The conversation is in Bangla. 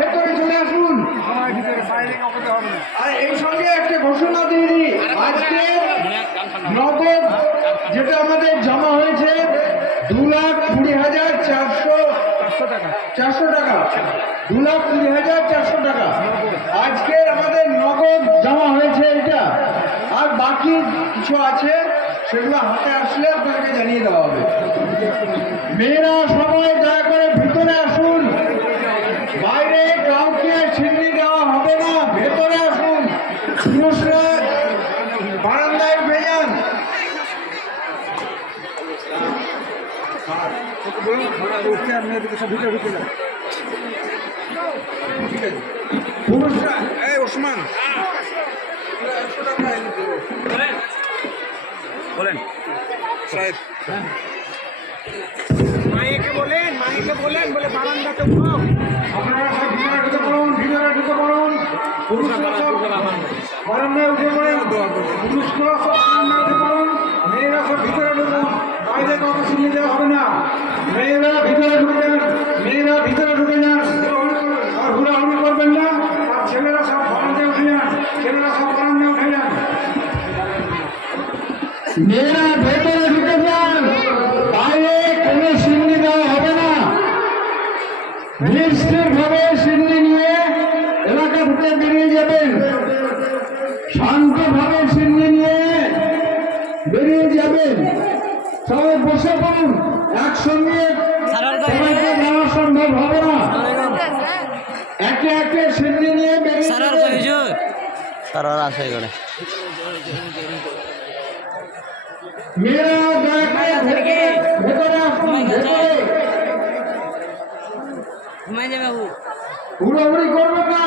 ভেতরে চলে আসুন। আর এই সঙ্গে একটা ঘোষণা দিয়ে দিই, আজকে নগদ যেটা আমাদের জমা হয়েছে 2,20,400 টাকা, 2,20,400 টাকা আজকের আমাদের নগদ জমা হয়েছে এটা। আর বাকি কিছু আছে সেগুলো হাতে আসলে আপনাকে জানিয়ে দেওয়া হবে। মেয়েরা সবাই দয়া করে ভিতরে আসুন, বাইরে কাউকে ছিন্নি দেওয়া হবে না, ভেতরে আসুন। পুরুষরা বারান্দায় উঠে যান। পুরুষরা এই ওসমান বলেন সাহেব, মাইকে বলেন বলে বারান্দাতে উঠো। আপনারা সব ভিতরে ঢুকে পড়ুন, পুরুষরা সব বারান্দায় উঠে পড়েন, পুরুষরা সব বারান্দায় উঠে পড়ুন, মেয়েরা সব ভিতরে ঢুকুন, বাইরে কাউকে ছিনিয়ে দেওয়া হবে না। মেয়েরা ভিতরে ঢুকে যান, আর হুড়াহুড়ি করবেন না। আর ছেলেরা সব বারান্দায় উঠে যান, মেয়েরা ভেতরে ঢুকে যান, বাইরে কোনো সিন্নি দেওয়া হবে না। নিশ্চিত ভাবে সিন্নি নিয়ে এলাকা থেকে বেরিয়ে যাবেন, শান্তভাবে সিন্নি নিয়ে বেরিয়ে যাবেন। সবাই বসে পড়ুন, একসঙ্গে সবাইকে যাওয়া সম্ভব হবে না। একে একে সিন্নি নিয়ে বেরিয়ে যাবেন। মেয়েরা ভেতরে আসুন, হুড়োহুড়ি করবে না।